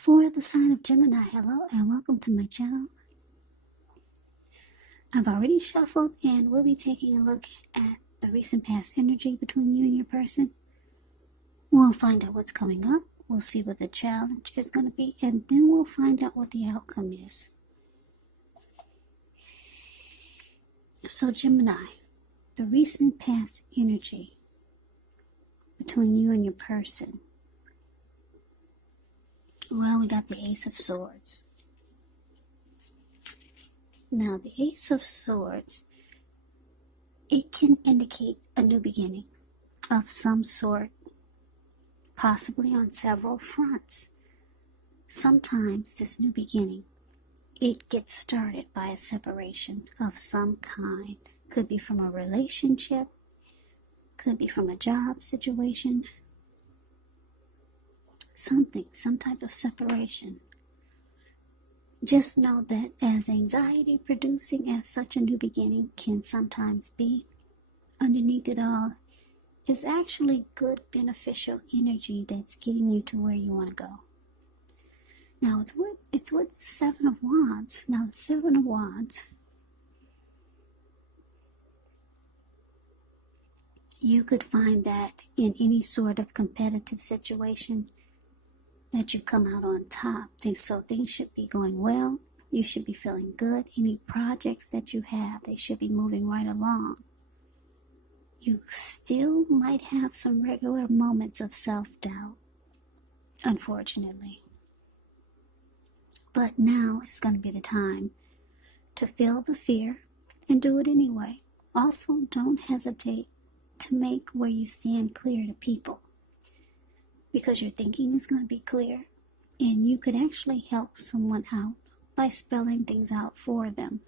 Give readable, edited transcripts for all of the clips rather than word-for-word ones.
For the sign of Gemini, hello and welcome to my channel. I've already shuffled and we'll be taking a look at the recent past energy between you and your person. We'll find out what's coming up, we'll see what the challenge is going to be, and then we'll find out what the outcome is. So Gemini, the recent past energy between you and your person. Well, we got the Ace of Swords. Now, the Ace of Swords, it can indicate a new beginning of some sort, possibly on several fronts. Sometimes this new beginning, it gets started by a separation of some kind. Could be from a relationship, could be from a job situation, some type of separation. Just know that as anxiety producing as such a new beginning can sometimes be, underneath it all is actually good beneficial energy that's getting you to where you want to go. Now it's with the Seven of Wands. Now the Seven of Wands, you could find that in any sort of competitive situation that you come out on top. So things should be going well. You should be feeling good. Any projects that you have, they should be moving right along. You still might have some regular moments of self-doubt, unfortunately. But now is going to be the time to feel the fear and do it anyway. Also, don't hesitate to make where you stand clear to people, because your thinking is going to be clear and you could actually help someone out by spelling things out for them.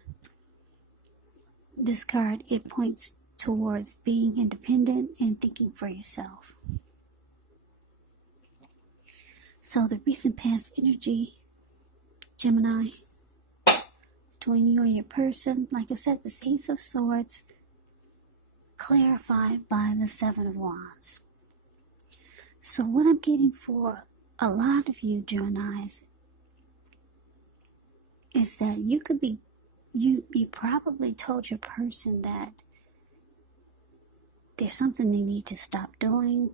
This card, it points towards being independent and thinking for yourself. So the recent past energy, Gemini, between you and your person, like I said, this Ace of Swords, clarified by the Seven of Wands. So what I'm getting for a lot of you Geminis is that you could be, you probably told your person that there's something they need to stop doing,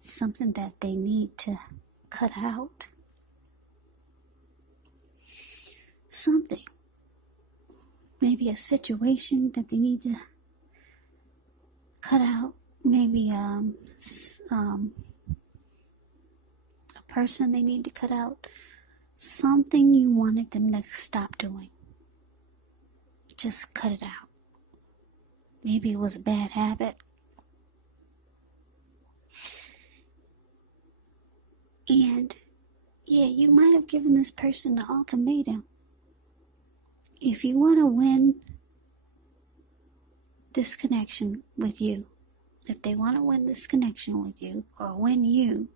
something that they need to cut out. Something. Maybe a situation that they need to cut out. Maybe a person they need to cut out. Something you wanted them to stop doing. Just cut it out. Maybe it was a bad habit. And yeah, you might have given this person an ultimatum. If you want to win this connection with you, if they want to win this connection with you or win you,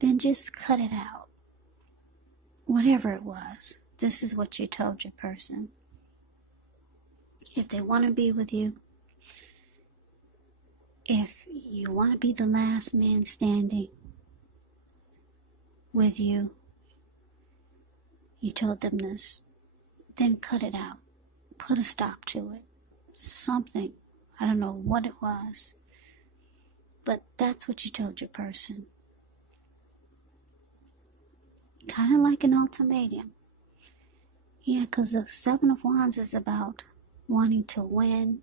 then just cut it out. Whatever it was, this is what you told your person. If they want to be with you, if you want to be the last man standing with you, you told them this, then cut it out. Put a stop to it. Something. I don't know what it was, but that's what you told your person. Kind of like an ultimatum. Yeah, because the Seven of Wands is about wanting to win.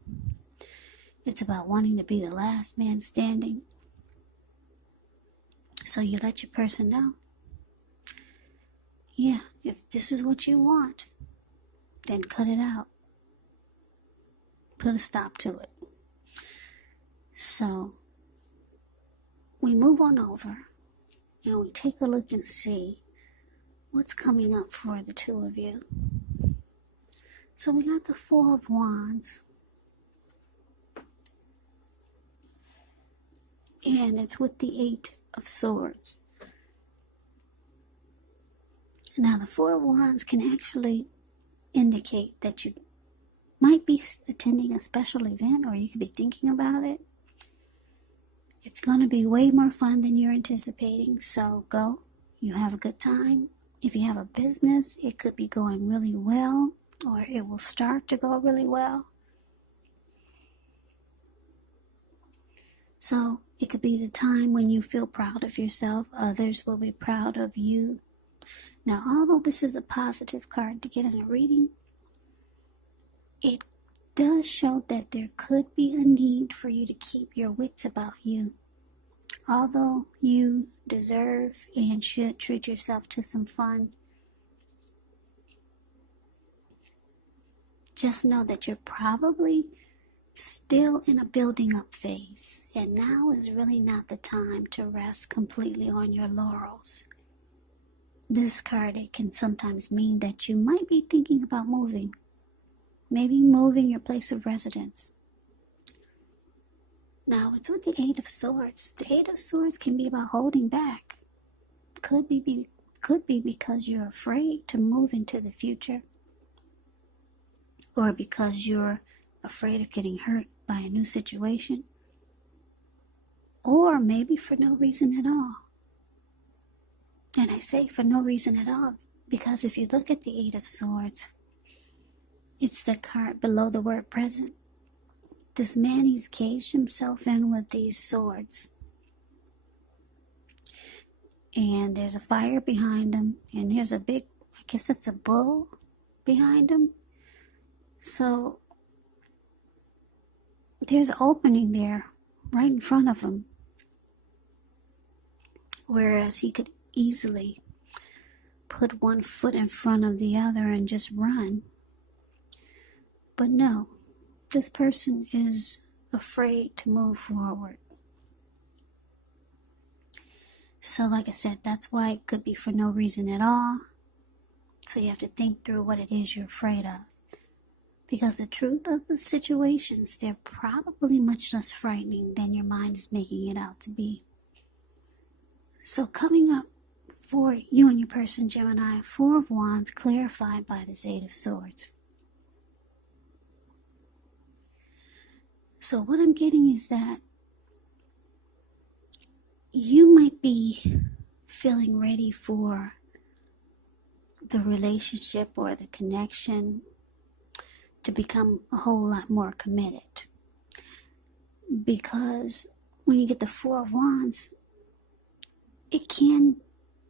It's about wanting to be the last man standing. So you let your person know. Yeah, if this is what you want, then cut it out. Put a stop to it. So we move on over and we take a look and see what's coming up for the two of you. So we got the Four of Wands. And it's with the Eight of Swords. Now the Four of Wands can actually indicate that you might be attending a special event, or you could be thinking about it. It's going to be way more fun than you're anticipating, so go. You have a good time. If you have a business, it could be going really well, or it will start to go really well. So it could be the time when you feel proud of yourself. Others will be proud of you. Now, although this is a positive card to get in a reading, it does show that there could be a need for you to keep your wits about you. Although you deserve and should treat yourself to some fun, just know that you're probably still in a building up phase, and now is really not the time to rest completely on your laurels. This card, it can sometimes mean that you might be thinking about moving, maybe moving your place of residence. Now, it's with the Eight of Swords. The Eight of Swords can be about holding back. Could be because you're afraid to move into the future, or because you're afraid of getting hurt by a new situation, or maybe for no reason at all. And I say for no reason at all because if you look at the Eight of Swords, it's the card below the word present. This man, he's caged himself in with these swords. And there's a fire behind him. And there's a big, I guess it's a bull behind him. So there's an opening there right in front of him. Whereas he could easily put one foot in front of the other and just run. But no. This person is afraid to move forward. So like I said, that's why it could be for no reason at all. So you have to think through what it is you're afraid of. Because the truth of the situations, they're probably much less frightening than your mind is making it out to be. So coming up for you and your person, Gemini, Four of Wands clarified by this Eight of Swords. So what I'm getting is that you might be feeling ready for the relationship or the connection to become a whole lot more committed. Because when you get the Four of Wands, it can,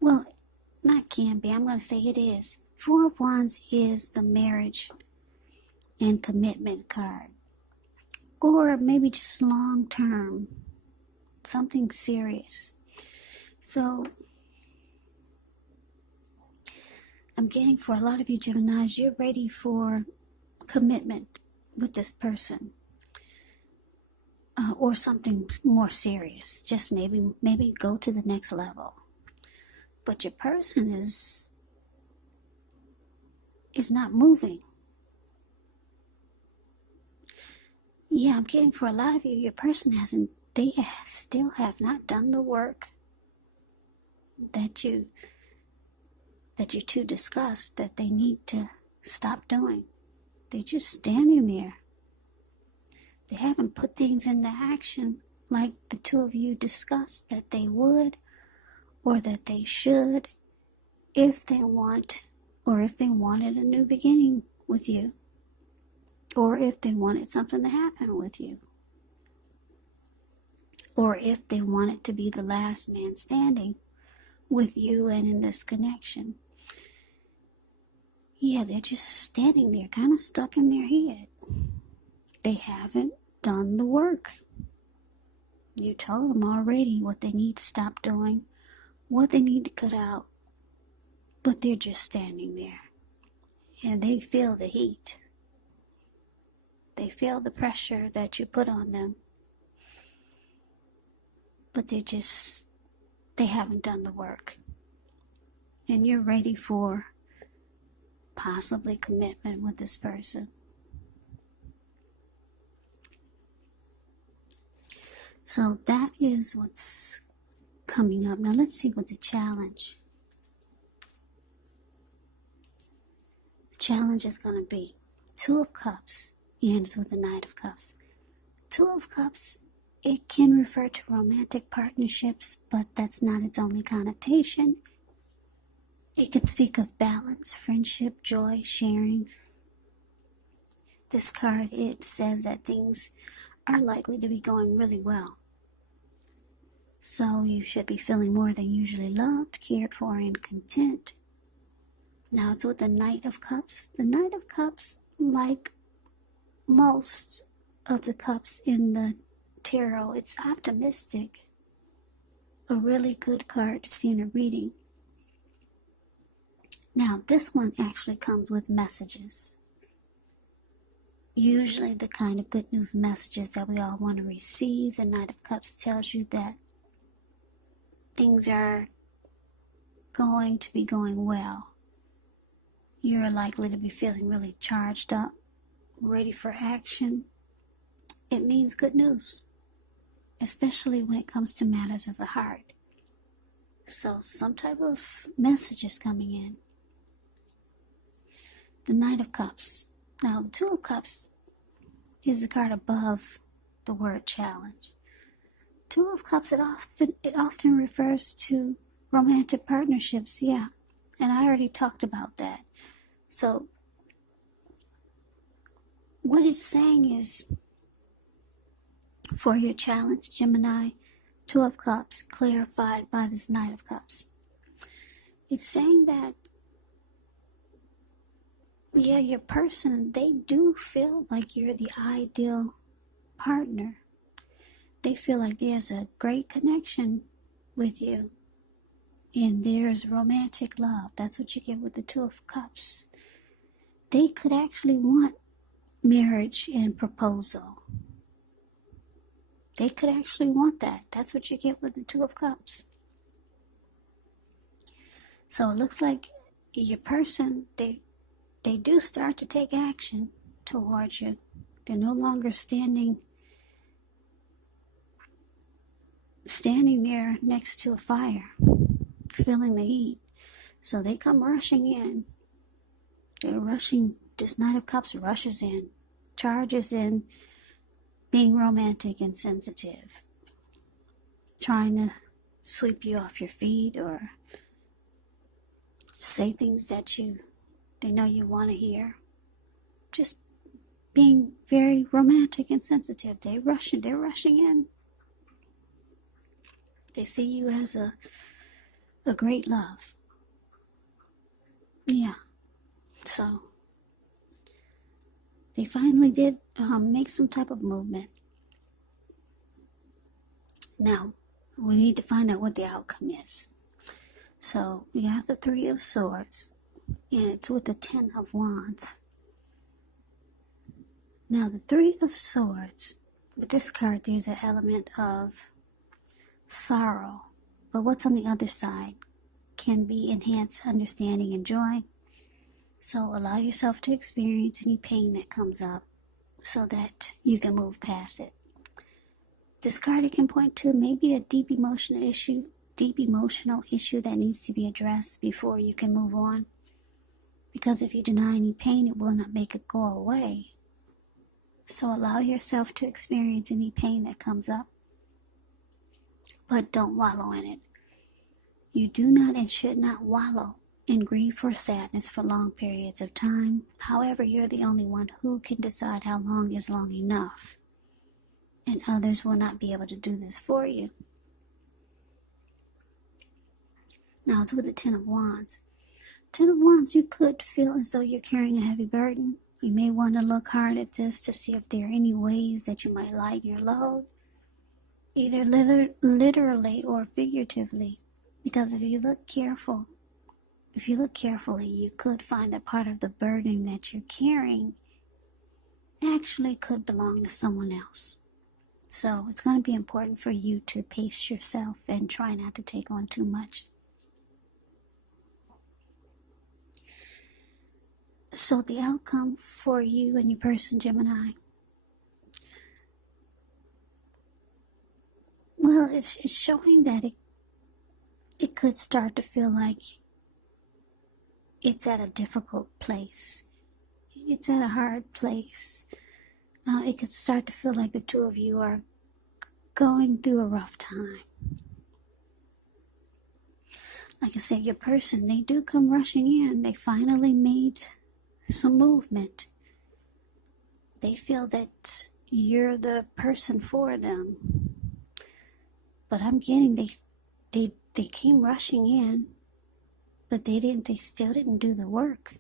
well, not can be, I'm going to say it is. Four of Wands is the marriage and commitment card. Or maybe just long term, something serious. So, I'm getting for a lot of you Geminis, you're ready for commitment with this person. Or something more serious. Just maybe go to the next level. But your person is not moving. Yeah, I'm getting for a lot of you, your person they still have not done the work that you two discussed that they need to stop doing. They're just standing there. They haven't put things into action like the two of you discussed that they would or that they should if they want or if they wanted a new beginning with you. Or if they wanted something to happen with you. Or if they wanted to be the last man standing with you and in this connection. Yeah, they're just standing there, kind of stuck in their head. They haven't done the work. You told them already what they need to stop doing, what they need to cut out. But they're just standing there. And they feel the heat. They feel the pressure that you put on them. But they haven't done the work. And you're ready for possibly commitment with this person. So that is what's coming up. Now let's see what the challenge is going to be. Two of Cups ends with the Knight of Cups. Two of Cups, it can refer to romantic partnerships, but that's not its only connotation. It can speak of balance, friendship, joy, sharing. This card, it says that things are likely to be going really well. So you should be feeling more than usually loved, cared for, and content. Now it's with the Knight of Cups. The Knight of Cups, like most of the cups in the tarot, it's optimistic. A really good card to see in a reading. Now this one actually comes with messages. Usually the kind of good news messages that we all want to receive. The Knight of Cups tells you that things are going to be going well. You're likely to be feeling really charged up, ready for action. It means good news, especially when it comes to matters of the heart. So some type of message is coming in. The Knight of Cups. Now the Two of Cups is the card above the word challenge. Two of Cups, it often refers to romantic partnerships, yeah. And I already talked about that. So what it's saying is, for your challenge, Gemini, Two of Cups, clarified by this Knight of Cups. It's saying that, yeah, your person, they do feel like you're the ideal partner. They feel like there's a great connection with you. And there's romantic love. That's what you get with the Two of Cups. They could actually want marriage and proposal. They could actually want that. That's what you get with the Two of Cups. So it looks like your person, they do start to take action towards you. They're no longer standing there next to a fire, feeling the heat. So they come rushing in. They're rushing. This Knight of Cups rushes in, charges in, being romantic and sensitive, trying to sweep you off your feet or say things that they know you want to hear. Just being very romantic and sensitive. They're rushing in. They see you as a great love. Yeah. So they finally did make some type of movement. Now, we need to find out what the outcome is. So we have the Three of Swords, and it's with the Ten of Wands. Now, the Three of Swords, with this card, there's an element of sorrow. But what's on the other side can be enhanced understanding and joy. So allow yourself to experience any pain that comes up so that you can move past it. This card can point to maybe a deep emotional issue that needs to be addressed before you can move on. Because if you deny any pain, it will not make it go away. So allow yourself to experience any pain that comes up, but don't wallow in it. You do not and should not wallow in grief or sadness for long periods of time. However, you're the only one who can decide how long is long enough. And others will not be able to do this for you. Now it's with the Ten of Wands. Ten of Wands, you could feel as though you're carrying a heavy burden. You may want to look hard at this to see if there are any ways that you might lighten your load, either literally or figuratively. Because if you look carefully, you could find that part of the burden that you're carrying actually could belong to someone else. So it's going to be important for you to pace yourself and try not to take on too much. So the outcome for you and your person, Gemini, well, it's showing that it could start to feel like it's at a difficult place. It's at a hard place. It could start to feel like the two of you are going through a rough time. like I said, your person, they do come rushing in. They finally made some movement. They feel that you're the person for them. But I'm getting they came rushing in, but they still didn't do the work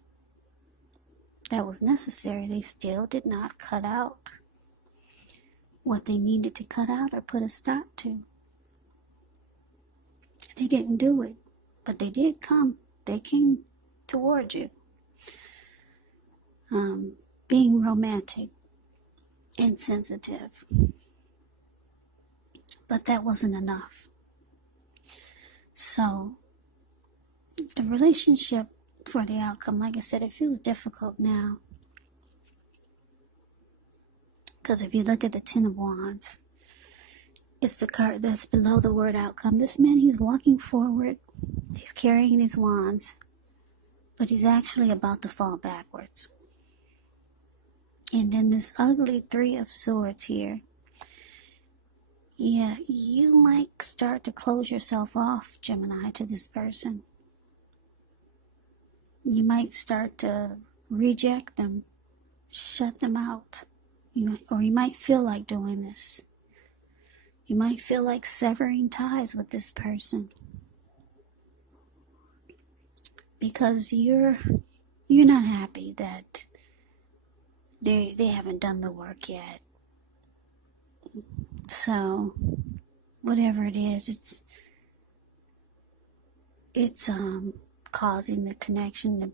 that was necessary. They still did not cut out what they needed to cut out or put a stop to. They didn't do it, but they did come. They came toward you. Being romantic and sensitive. But that wasn't enough. So, the relationship for the outcome, like I said, it feels difficult now. Because if you look at the Ten of Wands, it's the card that's below the word outcome. This man, he's walking forward. He's carrying these wands, but he's actually about to fall backwards. And then this ugly Three of Swords here. Yeah, you might start to close yourself off, Gemini, to this person. You might start to reject them, shut them out. Or you might feel like doing this. You might feel like severing ties with this person. Because you're not happy that they haven't done the work yet. So whatever it is, it's causing the connection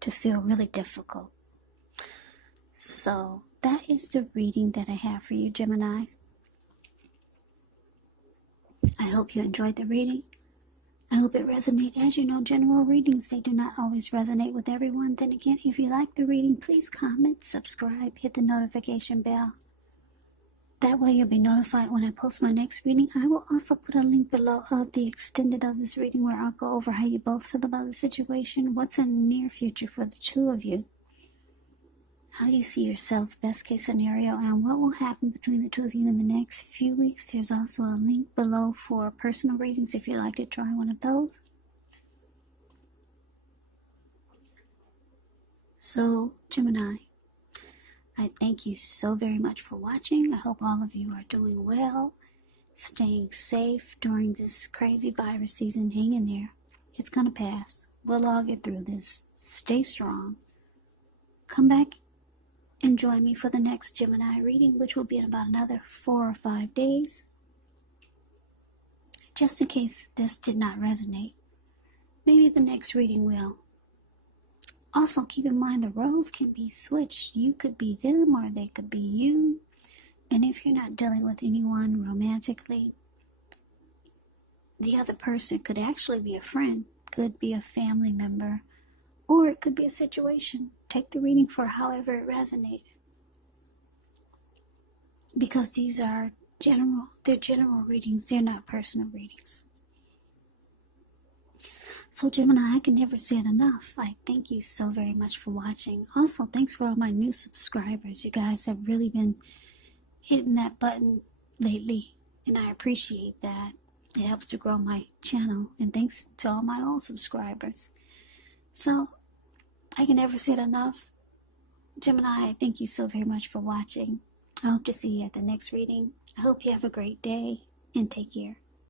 to feel really difficult. So that is the reading that I have for you, Geminis. I hope you enjoyed the reading. I hope it resonated. As you know, general readings, they do not always resonate with everyone. Then again, if you like the reading, please comment, subscribe, hit the notification bell. That way you'll be notified when I post my next reading. I will also put a link below of the extended of this reading where I'll go over how you both feel about the situation, what's in the near future for the two of you, how you see yourself, best case scenario, and what will happen between the two of you in the next few weeks. There's also a link below for personal readings if you'd like to try one of those. So, Gemini, I thank you so very much for watching. I hope all of you are doing well, staying safe during this crazy virus season. Hang in there. It's going to pass. We'll all get through this. Stay strong. Come back and join me for the next Gemini reading, which will be in about another 4 or 5 days. Just in case this did not resonate, maybe the next reading will. Also, keep in mind the roles can be switched. You could be them or they could be you. And if you're not dealing with anyone romantically, the other person could actually be a friend, could be a family member, or it could be a situation. Take the reading for however it resonates. Because these are they're general readings, they're not personal readings. So Gemini, I can never say it enough. I thank you so very much for watching. Also, thanks for all my new subscribers. You guys have really been hitting that button lately, and I appreciate that. It helps to grow my channel, and thanks to all my old subscribers. So, I can never say it enough. Gemini, thank you so very much for watching. I hope to see you at the next reading. I hope you have a great day, and take care.